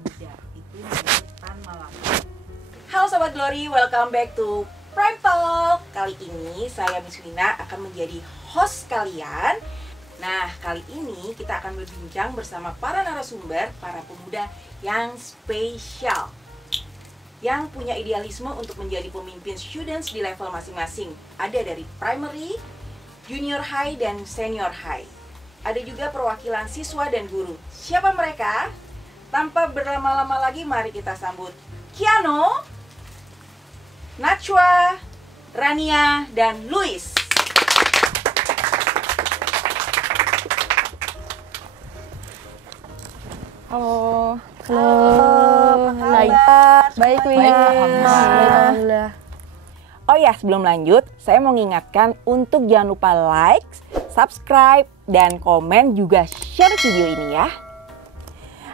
muda, itu menurut Tan Malaka. Halo Sobat Glory, welcome back to Prime Talk. Kali ini saya Miss Wina akan menjadi host kalian. Nah, kali ini kita akan berbincang bersama para narasumber, para pemuda yang spesial, yang punya idealisme untuk menjadi pemimpin students di level masing-masing. Ada dari primary, junior high, dan senior high. Ada juga perwakilan siswa dan guru. Siapa mereka? Tanpa berlama-lama lagi, mari kita sambut Kiano, Nachwa, Rania, dan Luis. Halo. Halo, apa kabar? Baik, Wina. Alhamdulillah. Oh ya, sebelum lanjut, saya mau mengingatkan untuk jangan lupa like, subscribe, dan komen, juga share video ini ya.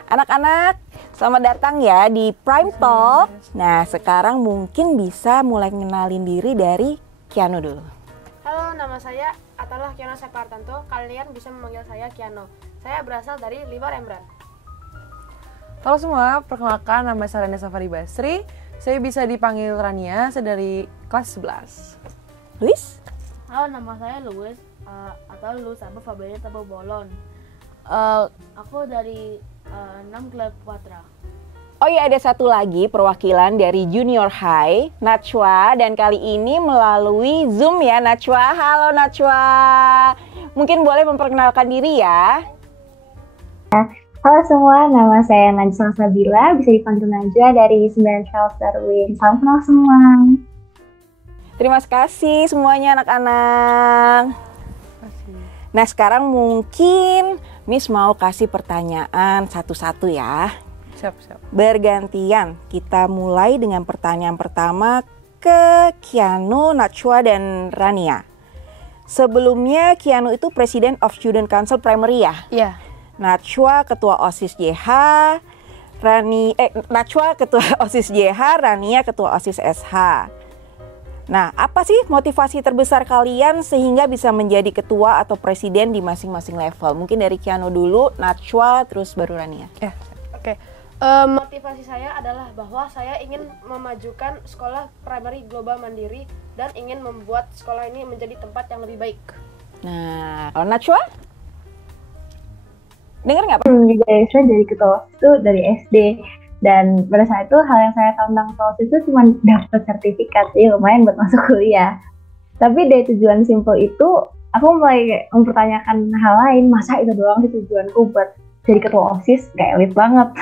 Anak-anak, selamat datang ya di Prime Talk. Nah, sekarang mungkin bisa mulai ngenalin diri dari Kiano dulu. Halo, nama saya adalah Kiano Separtanto. Kalian bisa memanggil saya Kiano. Saya berasal dari Libar Embran. Halo semua, perkenalkan nama saya Rania Safari Basri. Saya bisa dipanggil Rania, saya dari kelas 11. Luis? Halo, nama saya Luis atau Luis Abu Fabian Tabu Bolon. Aku dari 6 Klub Patra. Oh iya, ada satu lagi perwakilan dari junior high, Nachwa, dan kali ini melalui Zoom ya, Nachwa. Halo Nachwa, mungkin boleh memperkenalkan diri ya. Halo semua, nama saya Najwa Sabila, bisa dipanggil Najwa dari 9 Charles Darwin. Salam kenal semua. Terima kasih semuanya anak-anak. Nah, sekarang mungkin Miss mau kasih pertanyaan satu-satu ya. Siap. Bergantian, kita mulai dengan pertanyaan pertama ke Kiano, Nachwa, dan Rania. Sebelumnya Kiano itu President of Student Council Primary ya? Iya. Nachwa ketua OSIS JH, Nachwa ketua OSIS JH, Rania ketua OSIS SH. Nah, apa sih motivasi terbesar kalian sehingga bisa menjadi ketua atau presiden di masing-masing level? Mungkin dari Kiano dulu, Nachwa, terus baru Rania. Oke. Motivasi saya adalah bahwa saya ingin memajukan sekolah primary global mandiri dan ingin membuat sekolah ini menjadi tempat yang lebih baik. Nah, kalau Nachwa? Dengar nggak Pak? Juga saya dari ketua OSIS itu dari SD. Dan pada saat itu hal yang saya tahu tentang ketua OSIS itu cuma dapat sertifikat, ya lumayan buat masuk kuliah. Tapi dari tujuan simple itu, aku mulai mempertanyakan hal lain. Masa itu doang sih tujuanku buat jadi ketua OSIS? Gak elit banget.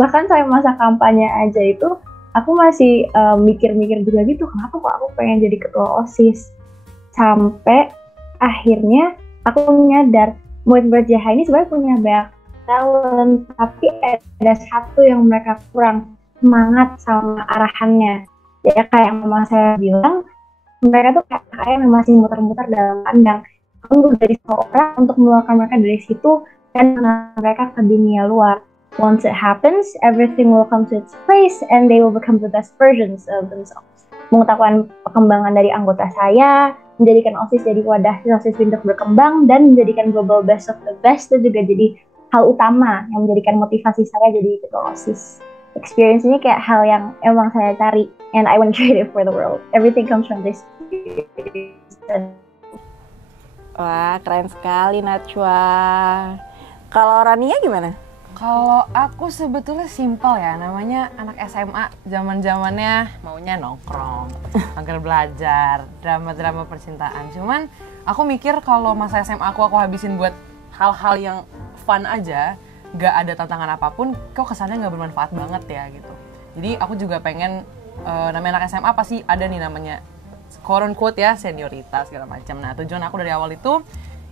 Bahkan saya masa kampanye aja itu, aku masih mikir-mikir juga gitu, kenapa kok aku pengen jadi ketua OSIS? Sampai akhirnya aku nyadar, murid-murid JH ini sebenarnya punya banyak talent, tapi ada satu yang mereka kurang semangat sama arahannya. Ya kayak yang mama saya bilang, mereka tuh kayak yang masih muter-muter dalam kandang. Tunggu dari seorang untuk mengeluarkan mereka dari situ dan mereka ke dunia luar. Once it happens, everything will come to its place and they will become the best versions of themselves. Mengetahui perkembangan dari anggota saya, menjadikan OSIS jadi wadah OSIS untuk berkembang, dan menjadikan global best of the best itu juga jadi hal utama yang menjadikan motivasi saya jadi ketua OSIS. Experience ini kayak hal yang emang saya cari, and I want to trade it for the world. Everything comes from this. Wah, keren sekali Nachwa. Kalau Rania gimana? Kalau aku sebetulnya simpel ya, namanya anak SMA, zaman-zamannya maunya nongkrong, agar belajar, drama-drama percintaan. Cuman aku mikir kalau masa SMA aku habisin buat hal-hal yang fun aja, gak ada tantangan apapun, kok kesannya gak bermanfaat banget ya gitu. Jadi aku juga pengen, namanya anak SMA pasti ada nih namanya quote unquote ya, senioritas segala macam. Nah, tujuan aku dari awal itu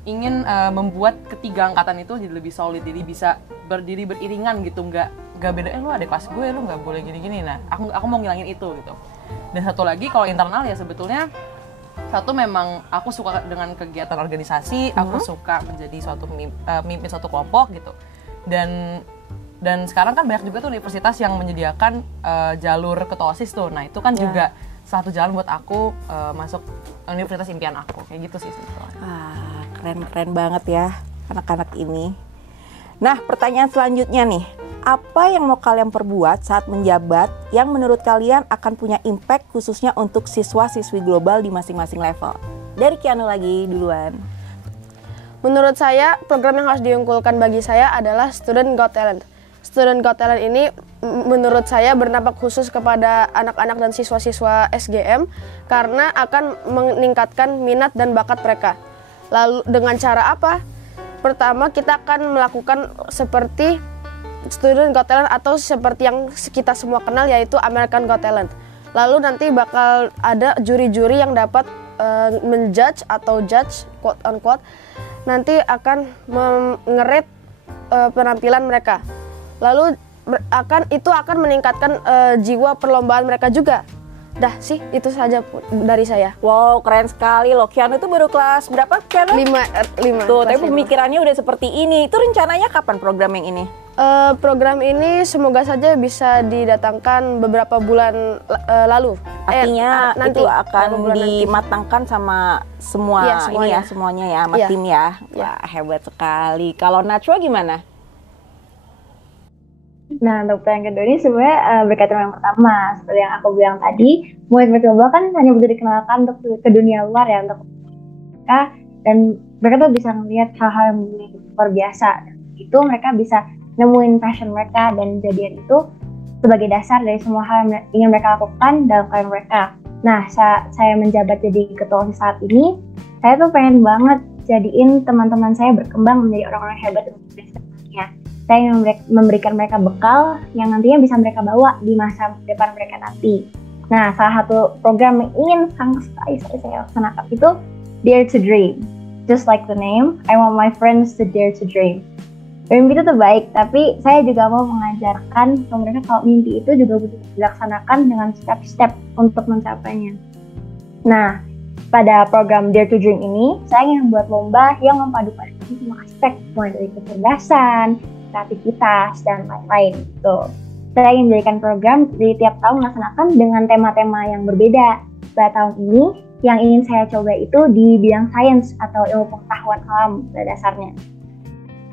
ingin membuat ketiga angkatan itu jadi lebih solid, jadi bisa berdiri beriringan gitu, nggak beda, lu ada kelas gue, lu nggak boleh gini-gini. Nah, aku mau ngilangin itu gitu. Dan satu lagi kalau internal ya sebetulnya, satu memang aku suka dengan kegiatan organisasi, aku suka menjadi suatu pemimpin suatu kelompok gitu. Dan sekarang kan banyak juga tuh universitas yang menyediakan jalur ketua OSIS tuh. Nah, itu kan juga satu jalan buat aku masuk universitas impian aku, kayak gitu sih sebetulnya. Keren banget ya anak-anak ini. Nah, pertanyaan selanjutnya nih, apa yang mau kalian perbuat saat menjabat yang menurut kalian akan punya impact khususnya untuk siswa-siswi global di masing-masing level? Dari Kianu lagi duluan. Menurut saya, program yang harus diunggulkan bagi saya adalah Student Got Talent. Student Got Talent ini menurut saya berdampak khusus kepada anak-anak dan siswa-siswa SGM karena akan meningkatkan minat dan bakat mereka. Lalu dengan cara apa? Pertama, kita akan melakukan seperti Student Got Talent atau seperti yang kita semua kenal yaitu American Got Talent. Lalu nanti bakal ada juri-juri yang dapat menjudge atau judge quote unquote nanti akan mengerate penampilan mereka. Lalu itu akan meningkatkan jiwa perlombaan mereka juga. Dah sih, itu saja dari saya. Wow, keren sekali loh. Kianu itu baru kelas berapa, Kianu? 5. Tuh, tapi pemikirannya udah seperti ini. Itu rencananya kapan program yang ini? Program ini semoga saja bisa didatangkan beberapa bulan lalu. Artinya nanti itu akan bulan dimatangkan sama semua Iya, ini ya, semuanya ya, sama Iya. tim ya. Iya. Wah, hebat sekali. Kalau Najwa gimana? Nah, untuk pertanyaan kedua ini sebenarnya berkaitan dengan yang pertama. Seperti yang aku bilang tadi, murid-murid global kan hanya butuh dikenalkan untuk ke dunia luar ya, untuk mereka, dan mereka tuh bisa melihat hal-hal yang luar biasa. Itu mereka bisa nemuin passion mereka dan jadian itu sebagai dasar dari semua hal yang ingin mereka lakukan dalam karir mereka. Nah, saya menjabat jadi ketua OSIS saat ini, saya tuh pengen banget jadiin teman-teman saya berkembang menjadi orang-orang hebat dan seterusnya. Saya ingin memberikan mereka bekal yang nantinya bisa mereka bawa di masa depan mereka nanti. Nah, salah satu program yang ingin sangat sekali saya laksanakan itu Dare to Dream. Just like the name, I want my friends to dare to dream. Mimpi itu terbaik, tapi saya juga mau mengajarkan ke mereka kalau mimpi itu juga bisa dilaksanakan dengan step-step untuk mencapainya. Nah, pada program Dare to Dream ini, saya ingin membuat lomba yang memadukan semua aspek, mulai dari kecerdasan, kreativitas, dan lain-lain. Gitu. Saya ingin menjadikan program di tiap tahun melaksanakan dengan tema-tema yang berbeda. Pada tahun ini, yang ingin saya coba itu di bidang sains atau ilmu pengetahuan alam pada dasarnya.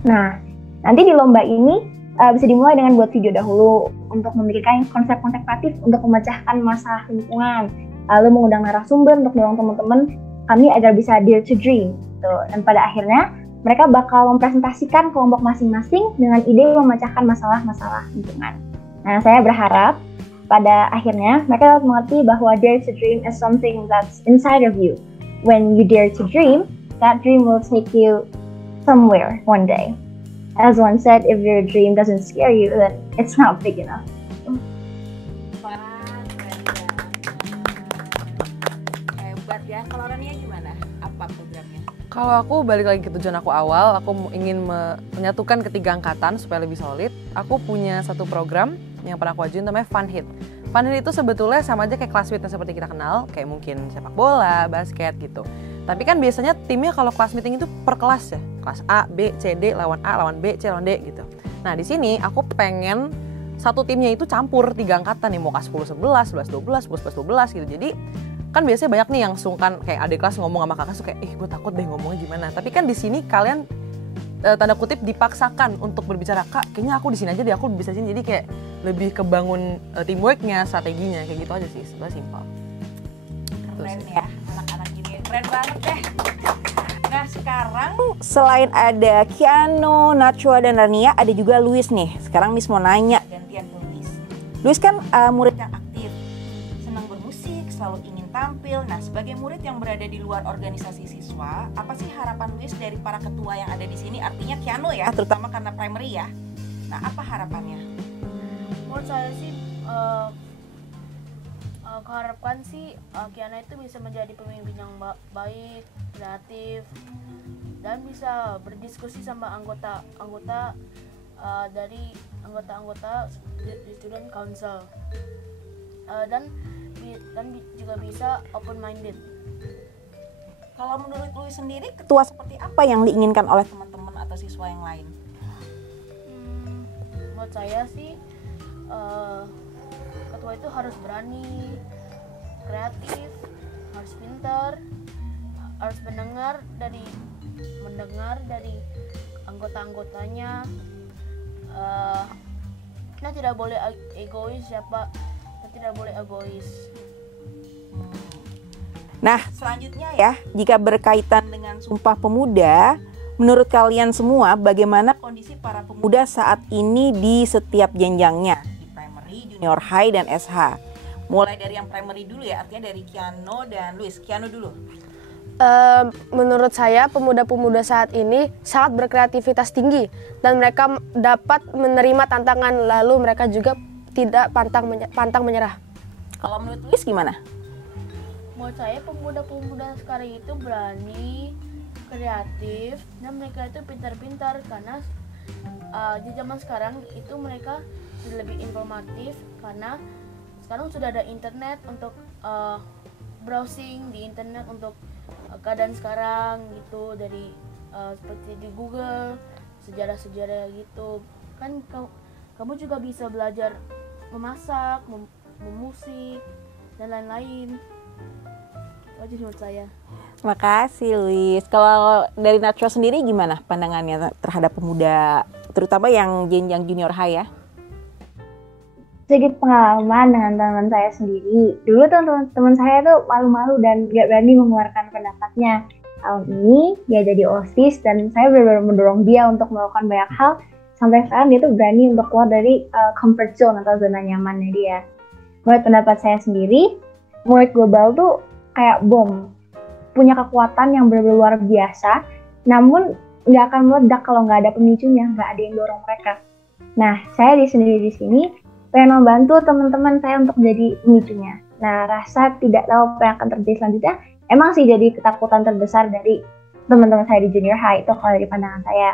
Nah, nanti di lomba ini bisa dimulai dengan buat video dahulu untuk memikirkan konsep-konsep kreatif untuk memecahkan masalah lingkungan, lalu mengundang narasumber untuk mendorong teman-teman kami agar bisa dare to dream. Gitu. Dan pada akhirnya mereka bakal mempresentasikan kelompok masing-masing dengan ide memecahkan masalah-masalah lingkungan. Nah, saya berharap pada akhirnya mereka dapat mengerti bahwa dare to dream is something that's inside of you. When you dare to dream, that dream will take you somewhere one day. As one said, if your dream doesn't scare you, then it's not big enough. Hebat ya. Kalau Rania gimana? Apa programnya? Kalau aku balik lagi ke tujuan aku awal, aku ingin menyatukan ketiga angkatan supaya lebih solid. Aku punya satu program yang pernah aku ajuin namanya Fun Hit. Fun Hit itu sebetulnya sama aja kayak class meet yang seperti kita kenal, kayak mungkin sepak bola, basket gitu. Tapi kan biasanya timnya kalau class meeting itu per kelas ya. Kelas A, B, C, D, lawan A, lawan B, C, lawan D gitu. Nah di sini aku pengen satu timnya itu campur 3 angkatan nih, mau kelas 10, 11, 11, 12, 11, 12 gitu. Jadi kan biasanya banyak nih yang sungkan kayak adik kelas ngomong sama kakak suka gue takut deh ngomongnya gimana. Tapi kan di sini kalian tanda kutip dipaksakan untuk berbicara, kak kayaknya aku di sini aja deh, aku bisa sini. Jadi kayak lebih kebangun teamworknya, strateginya kayak gitu aja sih, sebenarnya simpel. Keren ya, anak-anak ini keren banget deh. Nah sekarang selain ada Kianu, Najwa, dan Rania, ada juga Luis nih. Sekarang Miss mau nanya gantian ke Luis. Luis kan murid yang aktif, senang bermusik, selalu ingin tampil. Nah sebagai murid yang berada di luar organisasi siswa, apa sih harapan Luis dari para ketua yang ada di sini? Artinya Kianu ya, terutama karena primary ya. Nah apa harapannya? Menurut saya sih keharapkan sih Kiana itu bisa menjadi pemimpin yang baik, kreatif, dan bisa berdiskusi sama anggota dari anggota di student council, dan juga bisa open minded. Kalau menurut Luis sendiri, ketua seperti apa yang diinginkan oleh teman-teman atau siswa yang lain? Menurut saya sih ketua itu harus berani, kreatif, harus pintar, harus mendengar dari anggota-anggotanya, karena tidak boleh egois tidak boleh egois. Nah, selanjutnya ya, jika berkaitan dengan Sumpah Pemuda, menurut kalian semua bagaimana kondisi para pemuda saat ini di setiap jenjangnya? Di primary, junior high, dan SH. Mulai dari yang primary dulu ya, artinya dari Kiano dan Luis. Kiano dulu. Menurut saya pemuda-pemuda saat ini sangat berkreativitas tinggi dan mereka dapat menerima tantangan, lalu mereka juga tidak pantang menyerah. Kalau menurut Luis gimana? Menurut saya pemuda-pemuda sekarang itu berani, kreatif, dan mereka itu pintar-pintar karena di zaman sekarang itu mereka sudah lebih informatif karena sekarang sudah ada internet untuk browsing di internet untuk keadaan sekarang gitu, dari seperti di Google sejarah-sejarah gitu kan. Kamu juga bisa belajar memasak, memusik dan lain-lain. Itu aja menurut saya. Makasih Luis. Kalau dari Najwa sendiri gimana pandangannya terhadap pemuda, terutama yang jenjang junior high ya? Sedikit pengalaman dengan teman saya sendiri. Dulu teman-teman saya tuh malu-malu dan gak berani mengeluarkan pendapatnya. Tahun ini dia jadi OSIS dan saya benar-benar mendorong dia untuk melakukan banyak hal. Sampai sekarang dia tuh berani untuk keluar dari comfort zone atau zona nyamannya dia. Menurut pendapat saya sendiri, murid global tuh kayak bom. Punya kekuatan yang benar-benar luar biasa, namun nggak akan meledak kalau nggak ada pemicunya, nggak ada yang dorong mereka. Nah, saya di sini pengen membantu teman-teman saya untuk menjadi pemicunya. Nah, rasa tidak tahu apa yang akan terjadi selanjutnya, emang sih jadi ketakutan terbesar dari teman-teman saya di junior high itu kalau dari pandangan saya.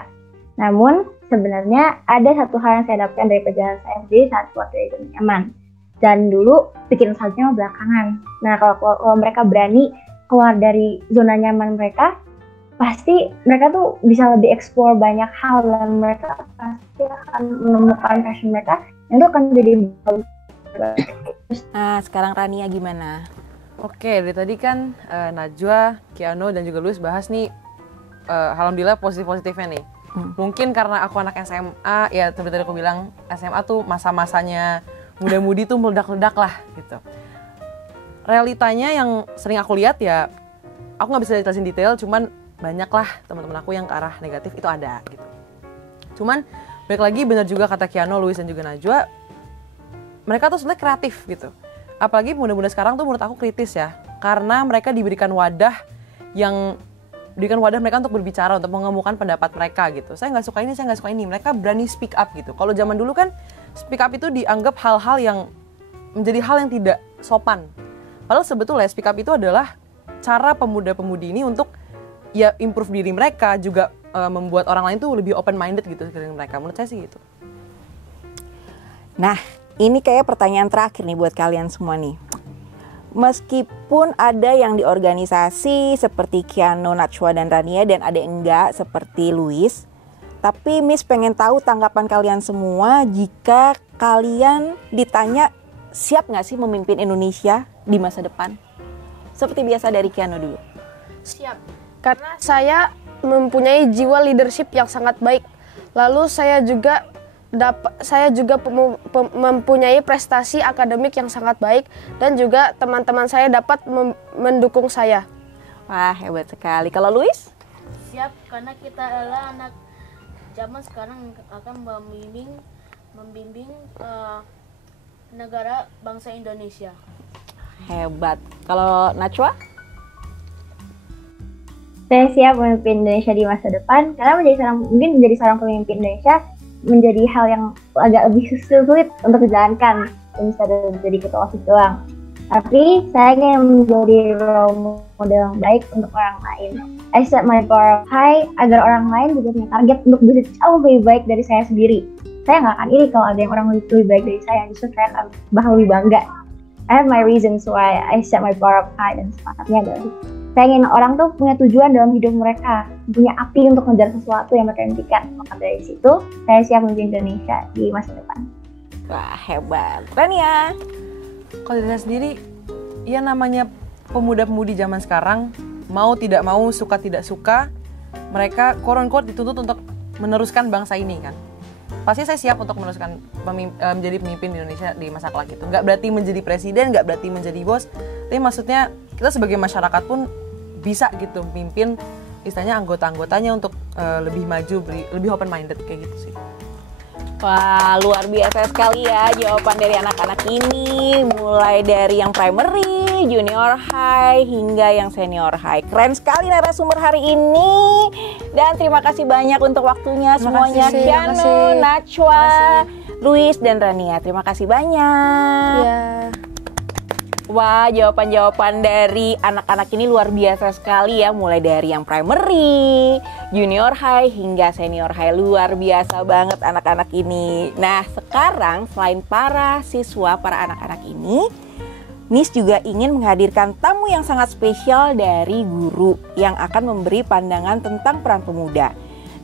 Namun, sebenarnya ada satu hal yang saya dapatkan dari perjalanan saya sendiri saat keluar dari zona nyaman. Dan dulu pikiran selanjutnya belakangan. Nah, kalau mereka berani keluar dari zona nyaman mereka, pasti mereka tuh bisa lebih explore banyak hal dan mereka pasti akan menemukan passion mereka yang itu akan jadi bagus. Nah, sekarang Rania gimana? Oke, dari tadi kan Najwa, Kiano, dan juga Luis bahas nih, alhamdulillah positif-positifnya nih. Mungkin karena aku anak SMA, ya seperti tadi aku bilang, SMA tuh masa-masanya muda-mudi tuh meledak-ledak lah gitu. Realitanya yang sering aku lihat ya, aku nggak bisa jelasin detail, cuman banyak lah teman-teman aku yang ke arah negatif itu ada gitu. Cuman balik lagi benar juga kata Kiano, Luis, dan juga Najwa, mereka tuh sebenarnya kreatif gitu. Apalagi muda-muda sekarang tuh menurut aku kritis ya, karena mereka diberikan wadah mereka untuk berbicara, untuk mengemukakan pendapat mereka gitu. Saya nggak suka ini, mereka berani speak up gitu. Kalau zaman dulu kan speak up itu dianggap hal-hal yang menjadi hal yang tidak sopan. Padahal sebetulnya speak up itu adalah cara pemuda-pemudi ini untuk ya improve diri mereka, juga membuat orang lain tuh lebih open minded gitu dengan mereka. Menurut saya sih gitu. Nah, ini kayak pertanyaan terakhir nih buat kalian semua nih. Meskipun ada yang di organisasi seperti Kiano, Najwa, dan Rania, dan ada yang enggak seperti Luis, tapi Miss pengen tahu tanggapan kalian semua jika kalian ditanya siap nggak sih memimpin Indonesia di masa depan? Seperti biasa dari Kiano dulu. Siap, karena saya mempunyai jiwa leadership yang sangat baik. Lalu saya juga mempunyai prestasi akademik yang sangat baik, dan juga teman-teman saya dapat mendukung saya. Wah, hebat sekali. Kalau Luis? Siap, karena kita adalah anak zaman sekarang akan membimbing negara bangsa Indonesia. Hebat. Kalau Najwa? Saya siap memimpin Indonesia di masa depan, karena menjadi seorang pemimpin Indonesia menjadi hal yang agak lebih sulit untuk dijalankan, bisa jadi ketua OSIS doang. Tapi saya ingin menjadi role model yang baik untuk orang lain. I set my bar high agar orang lain juga punya target untuk bisa jauh lebih baik dari saya sendiri. Saya nggak akan iri kalau ada yang orang lebih baik dari saya, justru saya akan bahkan lebih bangga. I have my reasons why I set my bar high, dan sepatutnya adalah saya ingin orang tuh punya tujuan dalam hidup mereka, punya api untuk mengejar sesuatu yang mereka impikan. Maka dari situ, saya siap memimpin Indonesia di masa depan. Wah, hebat. Rania? Kalau dari saya sendiri, ya namanya pemuda-pemudi zaman sekarang, mau tidak mau, suka tidak suka, mereka quote-unquote dituntut untuk meneruskan bangsa ini kan. pasti saya siap untuk meneruskan menjadi pemimpin di Indonesia di masa kelak itu. Nggak berarti menjadi presiden, nggak berarti menjadi bos, tapi maksudnya kita sebagai masyarakat pun bisa gitu memimpin istilahnya anggota-anggotanya untuk lebih maju, lebih open minded kayak gitu sih. Wah, luar biasa sekali ya jawaban dari anak-anak ini. Mulai dari yang primary, junior high, hingga yang senior high. Keren sekali narasumber hari ini. Dan terima kasih banyak untuk waktunya semuanya. Kiano, Najwa, Luis, dan Rania. Terima kasih banyak. Ya. Wah, jawaban-jawaban dari anak-anak ini luar biasa sekali ya. Mulai dari yang primary, junior high, hingga senior high. Luar biasa banget anak-anak ini. Nah, sekarang selain para siswa, para anak-anak ini, Miss juga ingin menghadirkan tamu yang sangat spesial dari guru yang akan memberi pandangan tentang peran pemuda.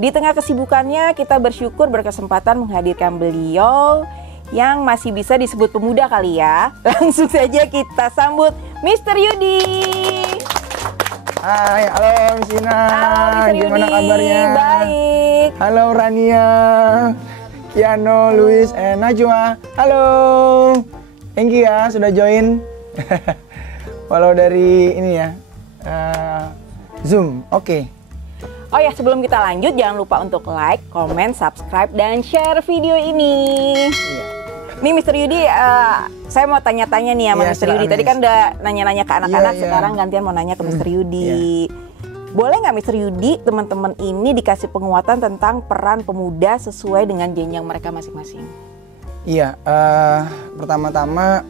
Di tengah kesibukannya, kita bersyukur berkesempatan menghadirkan beliau yang masih bisa disebut pemuda kali ya. Langsung saja kita sambut Mr. Yudi. Hai, halo Miss Ina. Halo Mr. Gimana Yudi. kabarnya? Baik. Halo Rania, Kiano, Luis, and Najwa. Halo. Thank you ya sudah join. Walau dari ini ya, Zoom. Oke. Oh ya, sebelum kita lanjut jangan lupa untuk like, comment, subscribe, dan share video ini. Iya. Nih Mr. Yudi, saya mau tanya-tanya nih sama Iya, Mr. Yudi. silakan, Tadi kan Miss. udah nanya-nanya ke anak-anak, Iya, iya. sekarang gantian mau nanya ke Mr. Yudi. Boleh nggak Mr. Yudi, teman-teman ini dikasih penguatan tentang peran pemuda sesuai dengan jenjang mereka masing-masing? Iya, pertama-tama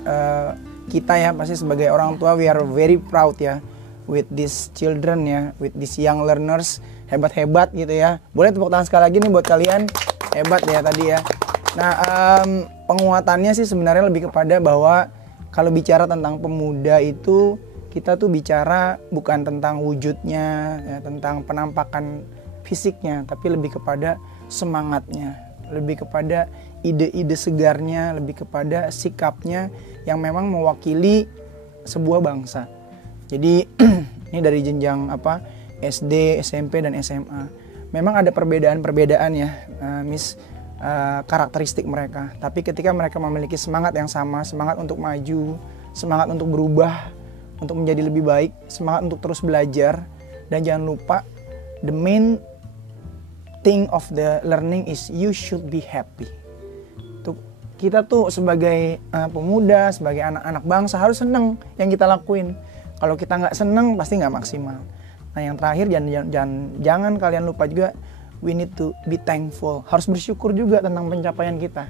kita ya pasti sebagai orang tua we are very proud ya with these children ya, with these young learners, hebat-hebat gitu ya. Boleh tepuk tangan sekali lagi nih buat kalian, hebat ya tadi ya. Nah, penguatannya sih sebenarnya lebih kepada bahwa kalau bicara tentang pemuda itu kita tuh bicara bukan tentang wujudnya, ya, tentang penampakan fisiknya, tapi lebih kepada semangatnya, lebih kepada ide-ide segarnya, lebih kepada sikapnya yang memang mewakili sebuah bangsa. Jadi ini dari jenjang SD, SMP dan SMA. Memang ada perbedaan-perbedaan ya, Miss, karakteristik mereka. Tapi ketika mereka memiliki semangat yang sama, semangat untuk maju, semangat untuk berubah, untuk menjadi lebih baik, semangat untuk terus belajar, dan jangan lupa the main thing of the learning is you should be happy. Kita tuh sebagai pemuda, sebagai anak-anak bangsa harus seneng yang kita lakuin. Kalau kita nggak seneng pasti nggak maksimal. Nah yang terakhir jangan kalian lupa juga we need to be thankful. Harus bersyukur juga tentang pencapaian kita.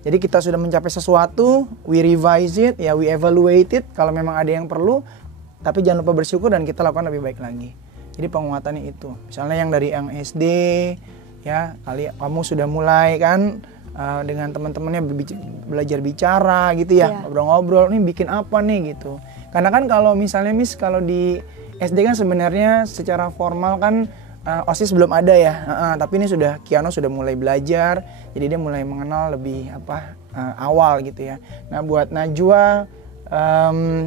Jadi kita sudah mencapai sesuatu, we revise it, ya we evaluate it kalau memang ada yang perlu. Tapi jangan lupa bersyukur dan kita lakukan lebih baik lagi. Jadi penguatannya itu. Misalnya yang dari yang SD, ya kamu sudah mulai kan dengan teman-temannya belajar bicara gitu ya, ngobrol-ngobrol, nih bikin apa nih gitu. Karena kan kalau misalnya Miss, kalau di SD kan sebenarnya secara formal kan OSIS belum ada ya, tapi ini Kiano sudah mulai belajar, jadi dia mulai mengenal lebih awal gitu ya. Nah buat Najwa,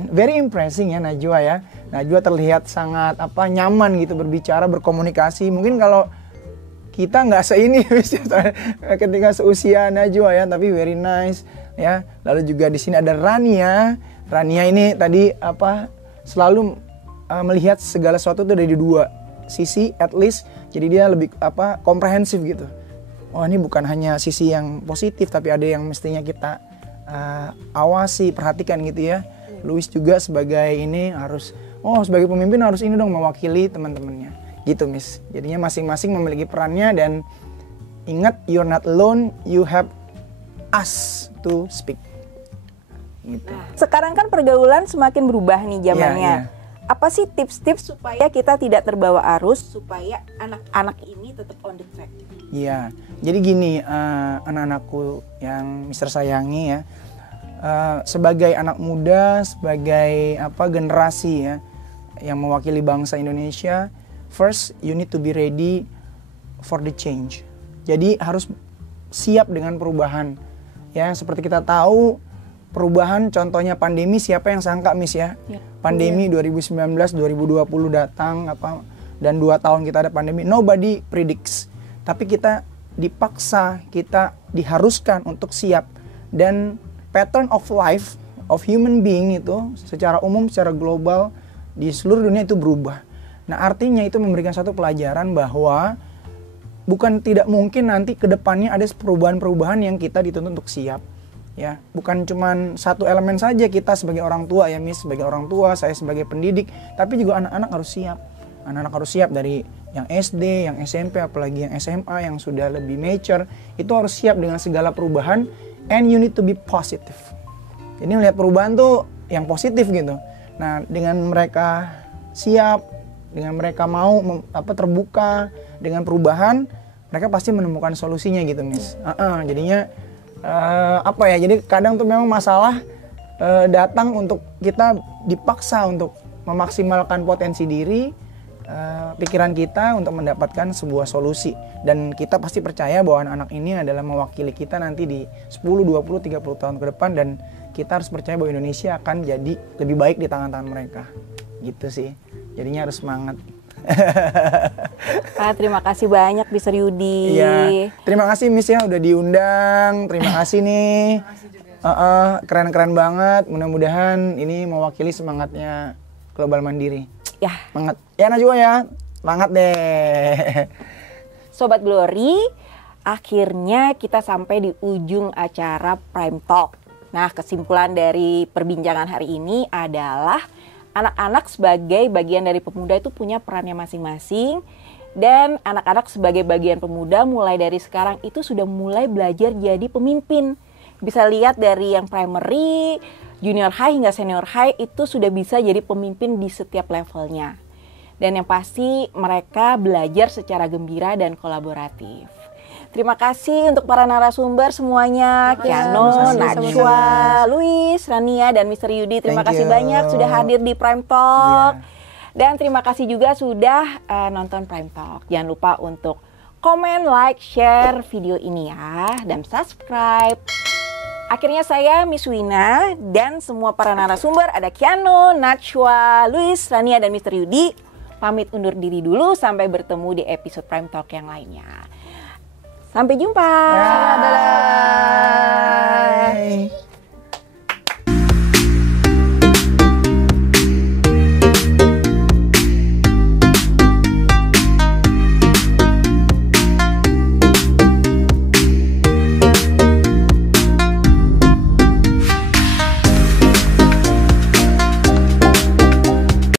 very impressing ya Najwa ya. Najwa terlihat sangat nyaman gitu berbicara, berkomunikasi. Mungkin kalau kita nggak seini ketika seusia Najwa ya, tapi very nice ya. Lalu juga di sini ada Rania. Rania ini tadi selalu melihat segala sesuatu itu dari dua sisi at least. Jadi dia lebih komprehensif gitu. Oh ini bukan hanya sisi yang positif, tapi ada yang mestinya kita awasi, perhatikan gitu ya. Luis juga sebagai ini harus, sebagai pemimpin harus ini dong mewakili teman-temannya. Gitu Miss, jadinya masing-masing memiliki perannya dan ingat you're not alone, you have us to speak. Gitu. Sekarang kan pergaulan semakin berubah nih zamannya. Apa sih tips-tips supaya kita tidak terbawa arus, supaya anak-anak ini tetap on the track? Iya, jadi gini anak-anakku yang Mister sayangi ya, sebagai anak muda, sebagai generasi ya yang mewakili bangsa Indonesia. First, you need to be ready for the change. Jadi harus siap dengan perubahan. Ya, seperti kita tahu perubahan, contohnya pandemi, siapa yang sangka Miss ya? Pandemi 2019, 2020 datang dan 2 tahun kita ada pandemi. Nobody predicts. Tapi kita dipaksa, kita diharuskan untuk siap. Dan pattern of life of human being itu secara umum, secara global di seluruh dunia itu berubah. Nah, artinya itu memberikan satu pelajaran bahwa bukan tidak mungkin nanti ke depannya ada perubahan-perubahan yang kita dituntut untuk siap. Ya, bukan cuman satu elemen saja kita sebagai orang tua ya, Miss, sebagai orang tua, saya sebagai pendidik, tapi juga anak-anak harus siap. Anak-anak harus siap dari yang SD, yang SMP, apalagi yang SMA yang sudah lebih mature, itu harus siap dengan segala perubahan, and you need to be positive. Jadi melihat perubahan tuh yang positif gitu. Nah, dengan mereka siap, dengan mereka mau terbuka dengan perubahan, mereka pasti menemukan solusinya gitu, Miss. Jadinya jadi kadang tuh memang masalah datang untuk kita dipaksa untuk memaksimalkan potensi diri, pikiran kita untuk mendapatkan sebuah solusi. Dan kita pasti percaya bahwa anak-anak ini adalah mewakili kita nanti di 10, 20, 30 tahun ke depan, dan kita harus percaya bahwa Indonesia akan jadi lebih baik di tangan-tangan mereka. Gitu sih. Jadinya harus semangat. Terima kasih banyak Mr. Yudi. Iya, terima kasih Miss ya udah diundang. Terima kasih nih. Keren-keren banget. Mudah-mudahan ini mewakili semangatnya Global Mandiri. Ya. Semangat. Ya Najwa ya. Semangat deh. Sobat Glory, akhirnya kita sampai di ujung acara Prime Talk. Nah, kesimpulan dari perbincangan hari ini adalah anak-anak sebagai bagian dari pemuda itu punya perannya masing-masing, dan anak-anak sebagai bagian pemuda mulai dari sekarang itu sudah mulai belajar jadi pemimpin. Bisa lihat dari yang primary, junior high hingga senior high itu sudah bisa jadi pemimpin di setiap levelnya. Dan yang pasti mereka belajar secara gembira dan kolaboratif. Terima kasih untuk para narasumber semuanya, Kiano, Najwa, Luis, Rania, dan Mr. Yudi. Terima kasih banyak sudah hadir di Prime Talk. Dan terima kasih juga sudah nonton Prime Talk. Jangan lupa untuk komen, like, share video ini ya, dan subscribe. Akhirnya saya, Miss Wina, dan semua para narasumber, ada Kiano, Najwa, Luis, Rania, dan Mr. Yudi, pamit undur diri dulu sampai bertemu di episode Prime Talk yang lainnya. Sampai jumpa. Bye.